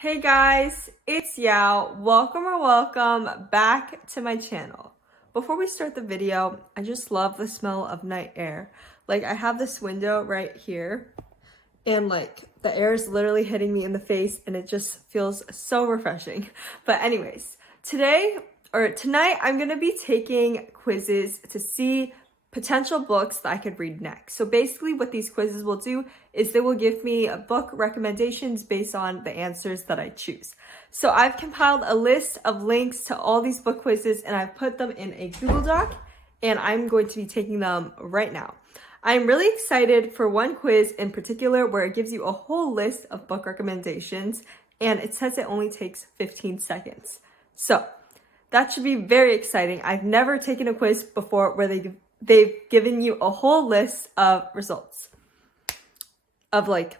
Hey guys, it's Yao. Welcome back to my channel. Before we start the video, I just love the smell of night air. Like I have this window right here and like the air is literally hitting me in the face and it just feels so refreshing. But anyways, tonight I'm going to be taking quizzes to see potential books that I could read next. So basically what these quizzes will do is they will give me book recommendations based on the answers that I choose. So I've compiled a list of links to all these book quizzes and I've put them in a Google Doc and I'm going to be taking them right now. I'm really excited for one quiz in particular where it gives you a whole list of book recommendations and it says it only takes 15 seconds. So that should be very exciting. I've never taken a quiz before where they've given you a whole list of results of like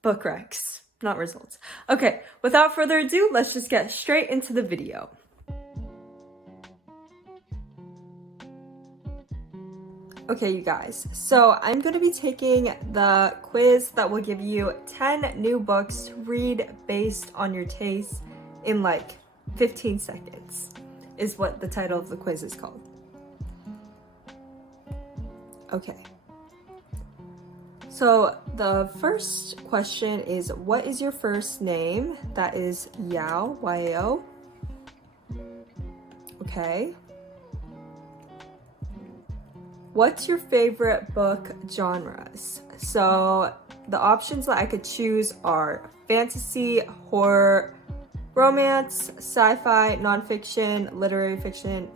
book recs, not results. Okay, without further ado, let's just get straight into the video. Okay, you guys, so I'm going to be taking the quiz that will give you 10 new books to read based on your taste in like 15 seconds is what the title of the quiz is called. Okay, so the first question is, what is your first name? That is Yao, Y-A-O. Okay. What's your favorite book genres? So the options that I could choose are fantasy, horror, romance, sci-fi, nonfiction, literary fiction,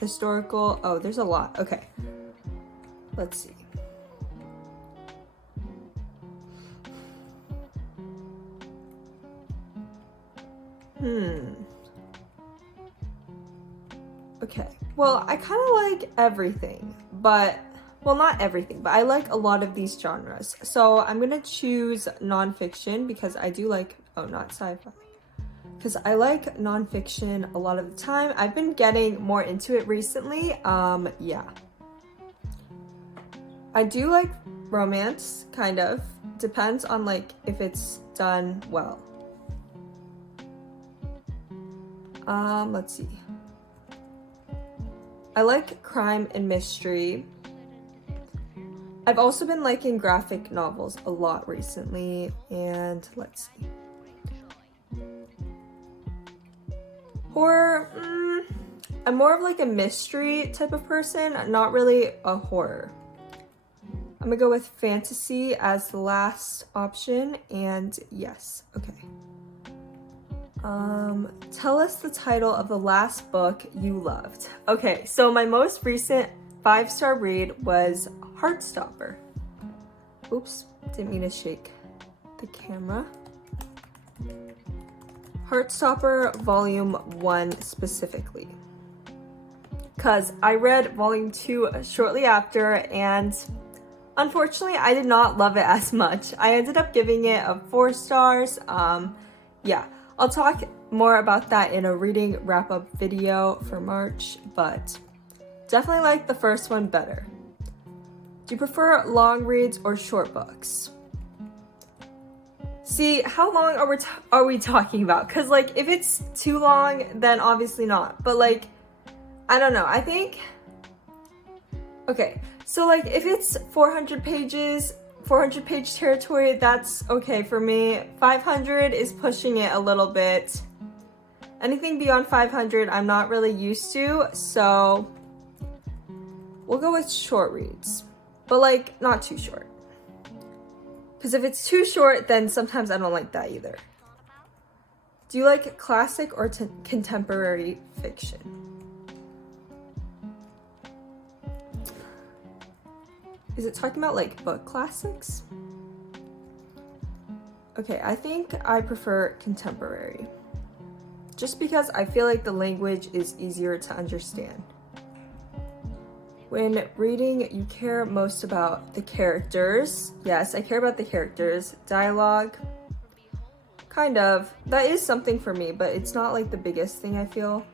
historical. Oh, there's a lot. Okay. Let's see. Okay. Well, I kind of like everything, but, well, not everything, but I like a lot of these genres. So I'm going to choose nonfiction because I do like, oh, not sci-fi. Because I like nonfiction a lot of the time. I've been getting more into it recently. Yeah. I do like romance, kind of. Depends on like if it's done well. Let's see. I like crime and mystery. I've also been liking graphic novels a lot recently, and let's see. Horror, I'm more of like a mystery type of person, not really a horror. I'm gonna go with fantasy as the last option, and yes, okay. Tell us the title of the last book you loved. Okay, so my most recent 5-star read was Heartstopper. Oops, didn't mean to shake the camera. Heartstopper Volume 1 specifically. Because I read Volume 2 shortly after and unfortunately, I did not love it as much. I ended up giving it a 4 stars. Yeah, I'll talk more about that in a reading wrap-up video for March, but definitely like the first one better. Do you prefer long reads or short books? See, how long are we talking about? Because like, if it's too long, then obviously not. But like, I don't know. I think, okay. So like if it's 400 pages, 400 page territory, that's okay for me. 500 is pushing it a little bit. Anything beyond 500, I'm not really used to. So we'll go with short reads, but like not too short. Because if it's too short, then sometimes I don't like that either. Do you like classic or contemporary fiction? Is it talking about like book classics? Okay, I think I prefer contemporary. Just because I feel like the language is easier to understand. When reading, you care most about the characters. Yes, I care about the characters. Dialogue, kind of. That is something for me, but it's not like the biggest thing I feel.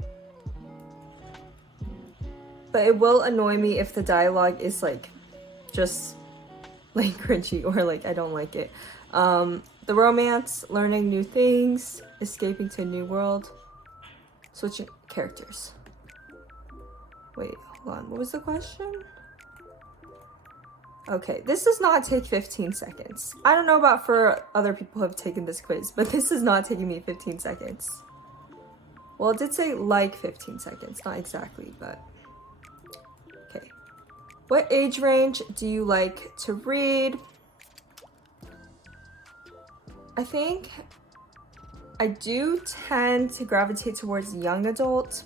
But it will annoy me if the dialogue is like just like cringy or like I don't like it. The romance, learning new things, escaping to a new world, switching characters. Wait, hold on. What was the question? Okay, this does not take 15 seconds. I don't know about for other people who have taken this quiz, but this is not taking me 15 seconds. Well, it did say like 15 seconds, not exactly, but okay. What age range do you like to read? I think I do tend to gravitate towards young adult,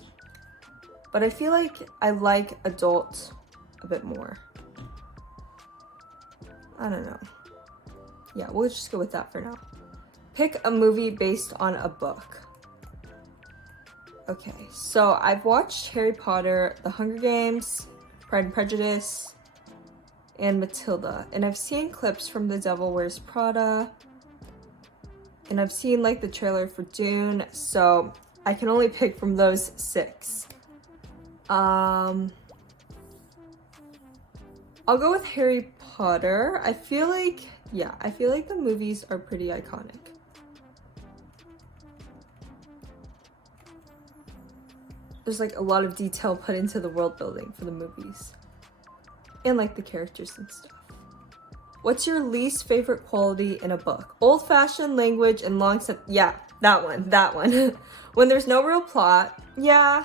but I feel like I like adult a bit more. I don't know. Yeah, we'll just go with that for now. Pick a movie based on a book. Okay, so I've watched Harry Potter, The Hunger Games, Pride and Prejudice, and Matilda. And I've seen clips from The Devil Wears Prada. And I've seen like the trailer for Dune, so I can only pick from those 6. I'll go with Harry Potter. I feel like the movies are pretty iconic. There's like a lot of detail put into the world building for the movies. And like the characters and stuff. What's your least favorite quality in a book? Old-fashioned language and long yeah, that one. When there's no real plot, yeah.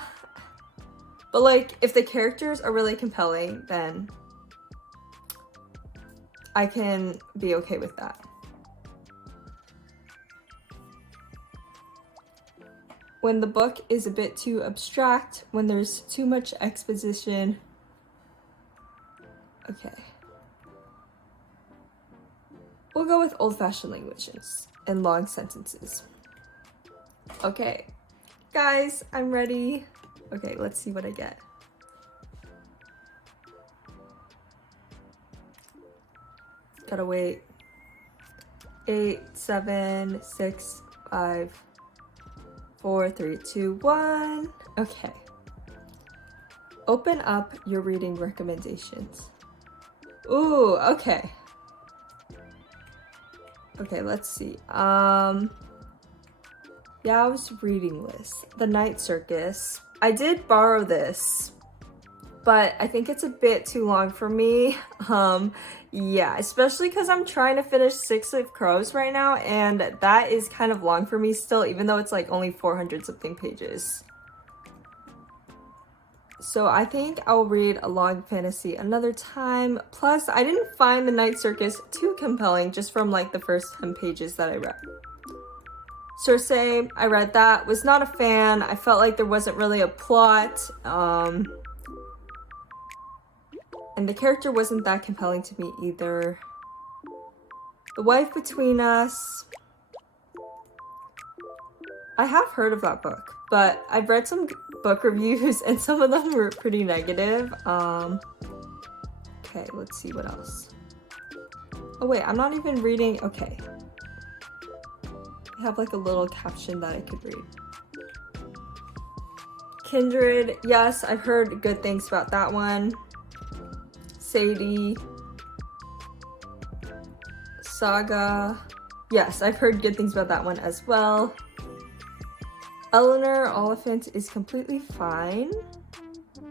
But like, if the characters are really compelling, then I can be okay with that. When the book is a bit too abstract, when there's too much exposition. Okay. We'll go with old-fashioned languages and long sentences. Okay, guys, I'm ready. Okay, let's see what I get. Gotta wait. 8, 7, 6, 5, 4, 3, 2, 1. Okay. Open up your reading recommendations. Ooh, okay. Okay, let's see. Yao's reading list. The Night Circus. I did borrow this, but I think it's a bit too long for me. Yeah, especially because I'm trying to finish 6 of Crows right now, and that is kind of long for me still, even though it's like only 400 something pages. So I think I'll read a long fantasy another time. Plus, I didn't find The Night Circus too compelling just from like the first 10 pages that I read. Circe, I read that, was not a fan. I felt like there wasn't really a plot. And the character wasn't that compelling to me either. The Wife Between Us. I have heard of that book, but I've read some book reviews and some of them were pretty negative. Okay, let's see what else. Oh wait, I'm not even reading. Okay. I have like a little caption that I could read. Kindred, yes, I've heard good things about that one. Sadie. Saga. Yes, I've heard good things about that one as well. Eleanor Oliphant is completely fine.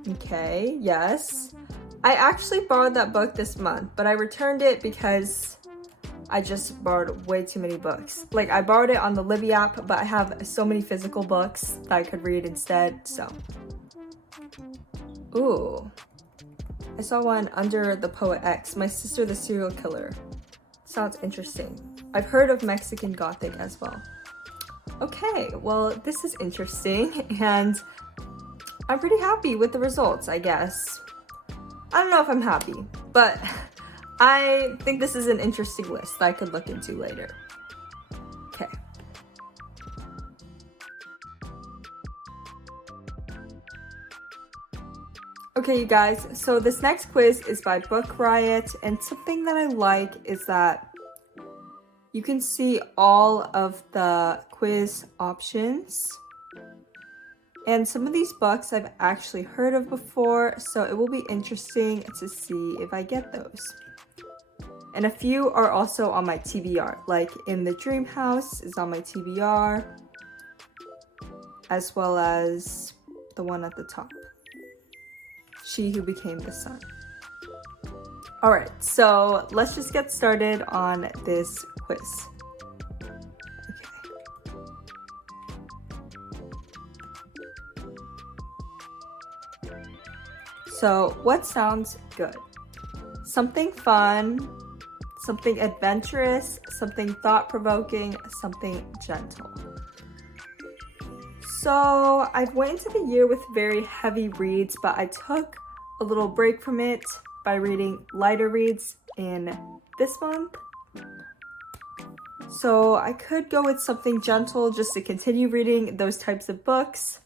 Okay, yes. I actually borrowed that book this month, but I returned it because I just borrowed way too many books. Like, I borrowed it on the Libby app, but I have so many physical books that I could read instead, so. Ooh. I saw one Under the Poet X, My Sister the Serial Killer. Sounds interesting. I've heard of Mexican Gothic as well. Okay, well, this is interesting, and I'm pretty happy with the results, I guess. I don't know if I'm happy, but I think this is an interesting list that I could look into later. Okay. Okay, you guys, so this next quiz is by Book Riot, and something that I like is that you can see all of the quiz options. And some of these books I've actually heard of before, so it will be interesting to see if I get those. And a few are also on my TBR, like In the Dream House is on my TBR, as well as the one at the top, She Who Became the Sun. All right, so let's just get started on this quiz. Okay. So what sounds good? Something fun, something adventurous, something thought-provoking, something gentle. So I've went into the year with very heavy reads, but I took a little break from it by reading lighter reads in this month. So I could go with something gentle just to continue reading those types of books.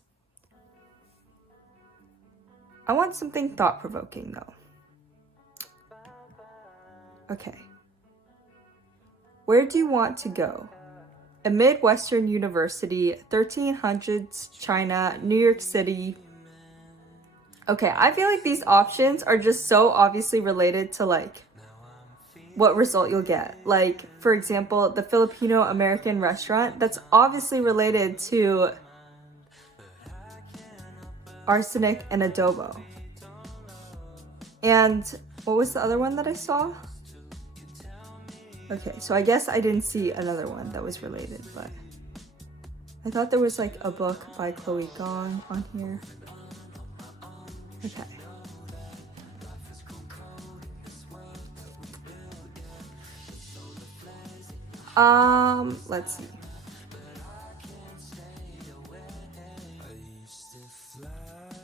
I want something thought-provoking though. Okay. Where do you want to go? A Midwestern University, 1300s China, New York City. Okay, I feel like these options are just so obviously related to like what result you'll get. Like, for example, the Filipino American restaurant, that's obviously related to arsenic and adobo. And what was the other one that I saw? Okay, so I guess I didn't see another one that was related, but I thought there was like a book by Chloe Gong on here. Okay. Let's see.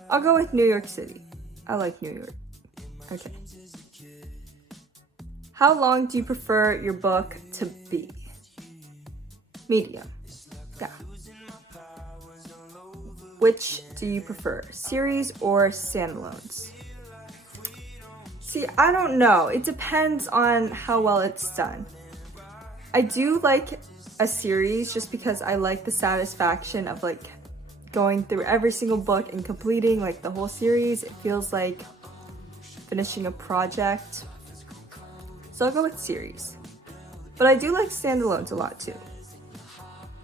I'll go with New York City. I like New York. Okay. How long do you prefer your book to be? Medium. Yeah. Which do you prefer, series or standalones? See, I don't know. It depends on how well it's done. I do like a series just because I like the satisfaction of like going through every single book and completing like the whole series. It feels like finishing a project. So I'll go with series. But I do like standalones a lot too.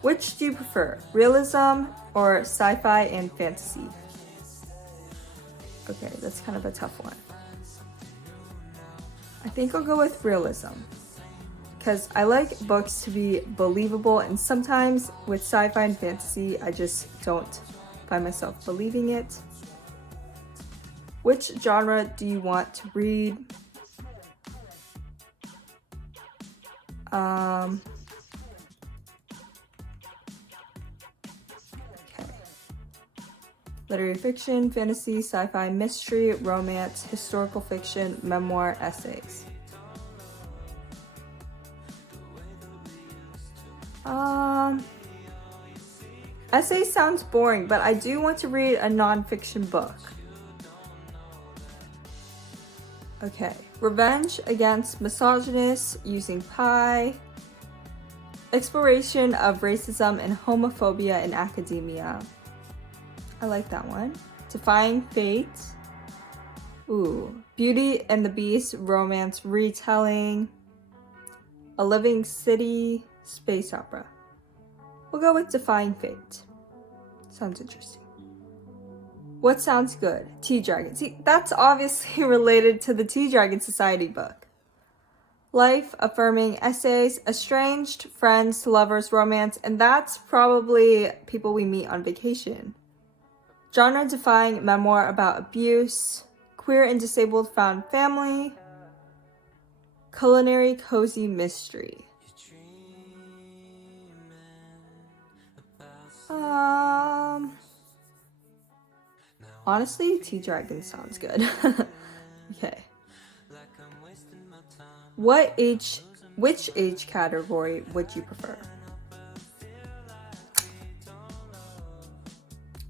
Which do you prefer, realism or sci-fi and fantasy? Okay, that's kind of a tough one. I think I'll go with realism because I like books to be believable, and sometimes with sci-fi and fantasy, I just don't find myself believing it. Which genre do you want to read? Okay. Literary fiction, fantasy, sci-fi, mystery, romance, historical fiction, memoir, essays. Essays sounds boring, but I do want to read a non-fiction book. Okay. Revenge Against Misogynists Using Pi. Exploration of Racism and Homophobia in Academia. I like that one. Defying Fate. Ooh. Beauty and the Beast romance retelling. A Living City space opera. We'll go with Defying Fate. Sounds interesting. What sounds good? Tea Dragon. See, that's obviously related to the Tea Dragon Society book. Life affirming essays, estranged friends to lovers, romance, and that's probably people we meet on vacation. Genre defying memoir about abuse, queer and disabled found family, culinary cozy mystery. Honestly, Tea Dragon sounds good. Okay. Which age category would you prefer?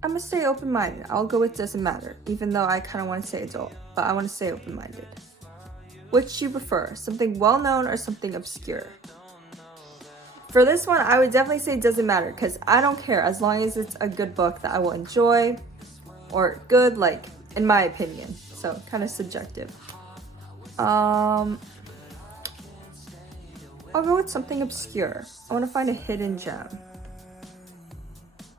I'm gonna stay open-minded. I'll go with doesn't matter, even though I kind of want to say adult, but I want to stay open-minded. Which do you prefer? Something well-known or something obscure? For this one, I would definitely say doesn't matter, because I don't care as long as it's a good book that I will enjoy, or good, like, in my opinion. So, kind of subjective. I'll go with something obscure. I want to find a hidden gem.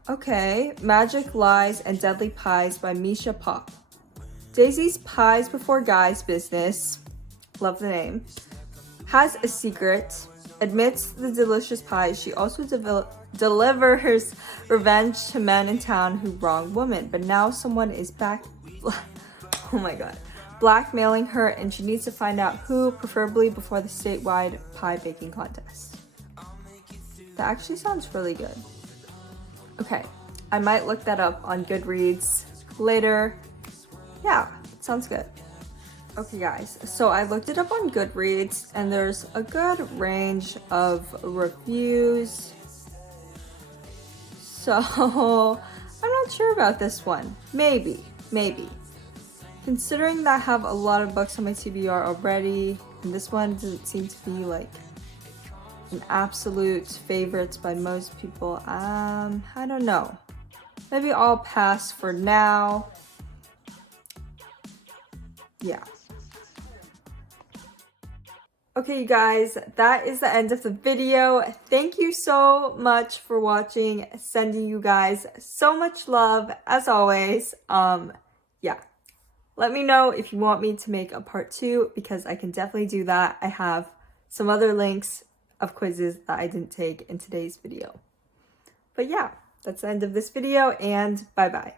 Okay, Magic, Lies, and Deadly Pies by Misha Pop. Daisy's Pies Before Guys business, love the name, has a secret. Amidst the delicious pies, she also delivers revenge to men in town who wronged women. But now someone is back, oh my god, blackmailing her, and she needs to find out who, preferably before the statewide pie baking contest. That actually sounds really good. Okay, I might look that up on Goodreads later. Yeah, sounds good. Okay guys, so I looked it up on Goodreads and there's a good range of reviews. So I'm not sure about this one. Maybe. Considering that I have a lot of books on my TBR already, and this one doesn't seem to be like an absolute favorite by most people, I don't know. Maybe I'll pass for now. Yeah. Okay, you guys, that is the end of the video. Thank you so much for watching. Sending you guys so much love, as always. Yeah. Let me know if you want me to make a part 2, because I can definitely do that. I have some other links of quizzes that I didn't take in today's video. But yeah, that's the end of this video, and bye-bye.